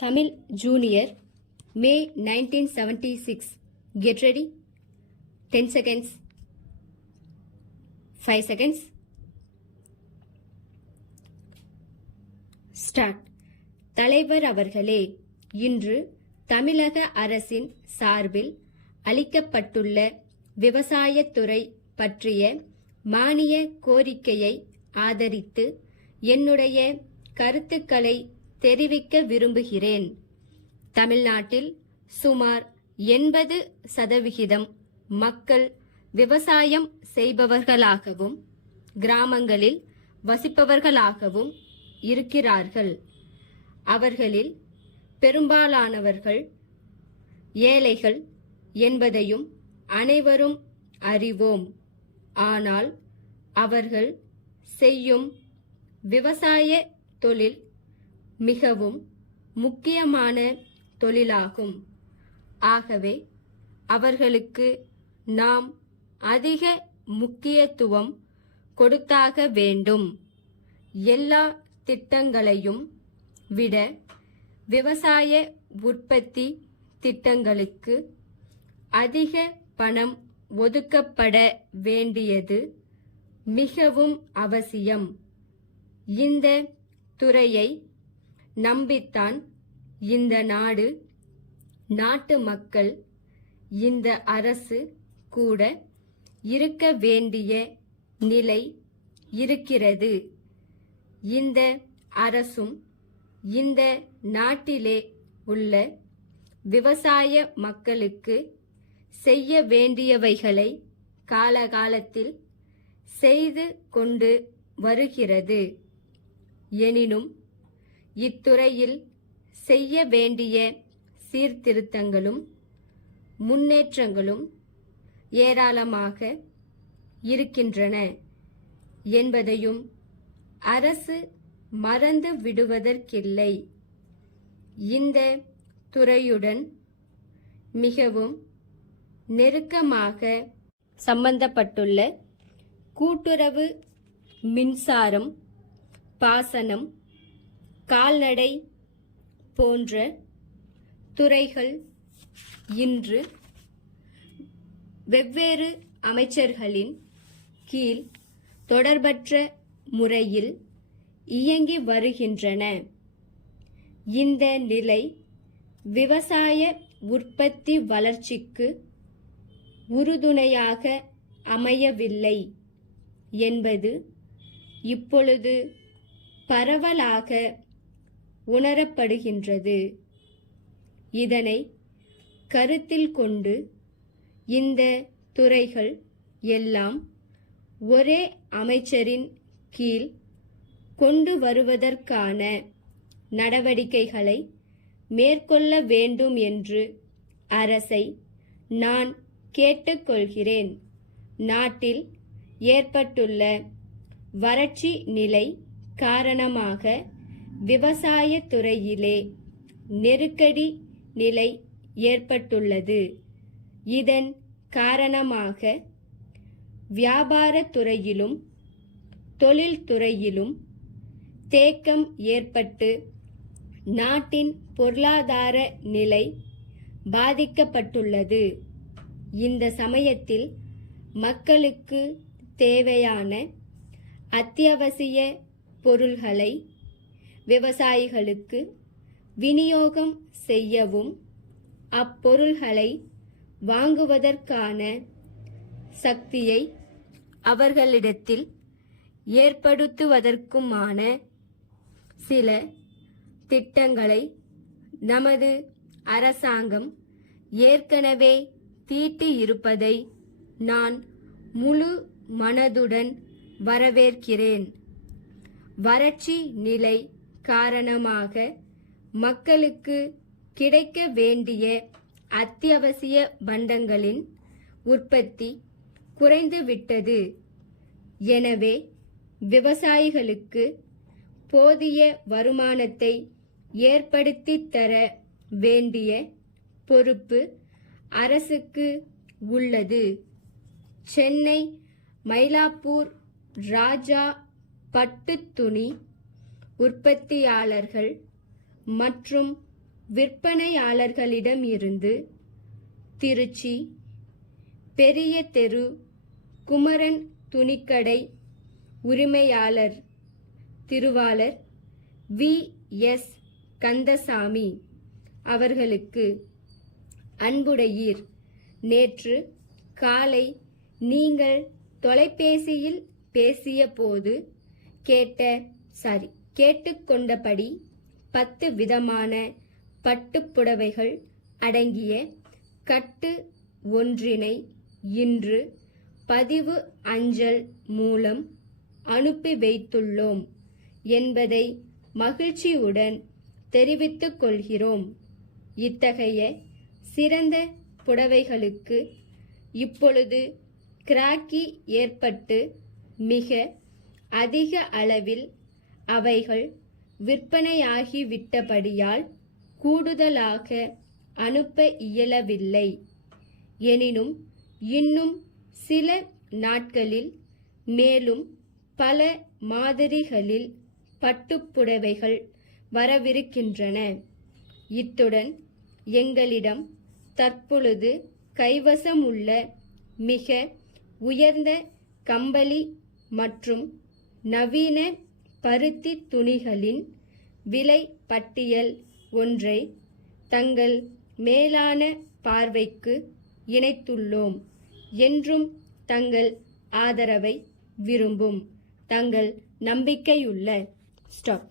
Tamil Junior, May 1976. Get ready. 10 seconds. 5 seconds. Start. தலைவர் அவர்களே, இன்று தமிழக அரசின் சார்பில் அளிக்கப்பட்டுள்ள விவசாயத்துறை பற்றிய மானிய கோரிக்கையை ஆதரித்து என்னுடைய கருத்துக்களை தெரிவிக்க விரும்புகிறேன். தமிழ்நாட்டில் சுமார் 80% மக்கள் விவசாயம் செய்பவர்களாகவும் கிராமங்களில் வசிப்பவர்களாகவும் இருக்கிறார்கள். அவர்களில் பெரும்பாலானவர்கள் ஏழைகள் என்பதையும் அனைவரும் அறிவோம். ஆனால் அவர்கள் செய்யும் விவசாய தொழில் மிகவும் முக்கியமான தொழிலாகும். ஆகவே அவர்களுக்கு நாம் அதிக முக்கியத்துவம் கொடுத்தாக வேண்டும். எல்லா திட்டங்களையும் விட விவசாய உற்பத்தி திட்டங்களுக்கு அதிக பணம் ஒதுக்கப்பட வேண்டியது மிகவும் அவசியம். இந்த துறையை நம்பித்தான் இந்த நாடு, நாட்டு மக்கள், இந்த அரசு கூட இருக்க வேண்டிய நிலை இருக்கிறது. இந்த அரசும் இந்த நாட்டிலே உள்ள விவசாய மக்களுக்கு செய்ய வேண்டியவைகளை காலகாலத்தில் செய்து கொண்டு வருகிறது. எனினும் இத்துறையில் செய்ய வேண்டிய சீர்திருத்தங்களும் முன்னேற்றங்களும் ஏராளமாக இருக்கின்றன என்பதையும் அரசு மறந்து விடுவதற்கில்லை. இந்த துறையுடன் மிகவும் நெருக்கமாக சம்பந்தப்பட்டுள்ள கூட்டுறவு, மின்சாரம், பாசனம், கால்நடை போன்ற துறைகள் இன்று வெவ்வேறு அமைச்சர்களின் கீழ் தொடர்பற்ற முறையில் இயங்கி வருகின்றன. இந்த நிலை விவசாய உற்பத்தி வளர்ச்சிக்கு உறுதுணையாக அமையவில்லை என்பது இப்பொழுது பரவலாக உணரப்படுகின்றது. இதனை கருத்தில் கொண்டு இந்த துறைகள் எல்லாம் ஒரே அமைச்சரின் கீழ் கொண்டு வருவதற்கான நடவடிக்கைகளை மேற்கொள்ள வேண்டும் என்று அரசை நான் கேட்டுக்கொள்கிறேன். நாட்டில் ஏற்பட்டுள்ள வறட்சி நிலை காரணமாக விவசாய துறையிலே நெருக்கடி நிலை ஏற்பட்டுள்ளது. இதன் காரணமாக வியாபார துறையிலும் தொழில்துறையிலும் தேக்கம் ஏற்பட்டு நாட்டின் பொருளாதார நிலை பாதிக்கப்பட்டுள்ளது. இந்த சமயத்தில் மக்களுக்கு தேவையான அத்தியாவசிய பொருள்களை விவசாயிகளுக்கு விநியோகம் செய்யவும் அப்பொருள்களை வாங்குவதற்கான சக்தியை அவர்களிடத்தில் ஏற்படுத்துவதற்குமான சில திட்டங்களை நமது அரசாங்கம் ஏற்கனவே தீட்டியிருப்பதை நான் முழு மனதுடன் வரவேற்கிறேன். வறட்சி நிலை காரணமாக மக்களுக்கு கிடைக்க வேண்டிய அத்தியாவசிய பண்டங்களின் உற்பத்தி குறைந்துவிட்டது. எனவே விவசாயிகளுக்கு போதிய வருமானத்தை ஏற்படுத்தி தர வேண்டிய பொறுப்பு அரசுக்கு உள்ளது. சென்னை, மயிலாப்பூர், ராஜா பட்டு துணி உற்பத்தியாளர்கள் மற்றும் விற்பனையாளர்களிடம் இருந்து திருச்சி பெரிய தெரு குமரன் துணிக்கடை உரிமையாளர் திருவாளர் வி.எஸ். கந்தசாமி அவர்களுக்கு அன்புடையீர், நேற்று காலை நீங்கள் தொலைபேசியில் பேசிய போது கேட்டுக்கொண்டபடி 10 விதமான பட்டுப்புடவைகள் அடங்கிய கட்டு ஒன்றினை இன்று பதிவு அஞ்சல் மூலம் அனுப்பி வைத்துள்ளோம் என்பதை மகிழ்ச்சியுடன் தெரிவித்துக் கொள்கிறோம். இத்தகைய சிறந்த புடவைகளுக்கு இப்பொழுது கிராக்கி ஏற்பட்டு மிக அதிக அளவில் அவைகள் விற்பனையாகிவிட்டபடியால் கூடுதலாக அனுப்ப இயலவில்லை. எனினும் இன்னும் சில நாட்களில் மேலும் பல மாதிரிகளில் பட்டுப்புடவைகள் வரவிருக்கின்றன. இத்துடன் எங்களிடம் தற்பொழுது கைவசம் உள்ள மிக உயர்ந்த கம்பளி மற்றும் நவீன பருத்தி துணிகளின் விலை பட்டியல் ஒன்றை தங்கள் மேலான பார்வைக்கு இணைத்துள்ளோம். என்றும் தங்கள் ஆதரவை விரும்பும் தங்கள் நம்பிக்கையுள்ள ஸ்டாப்.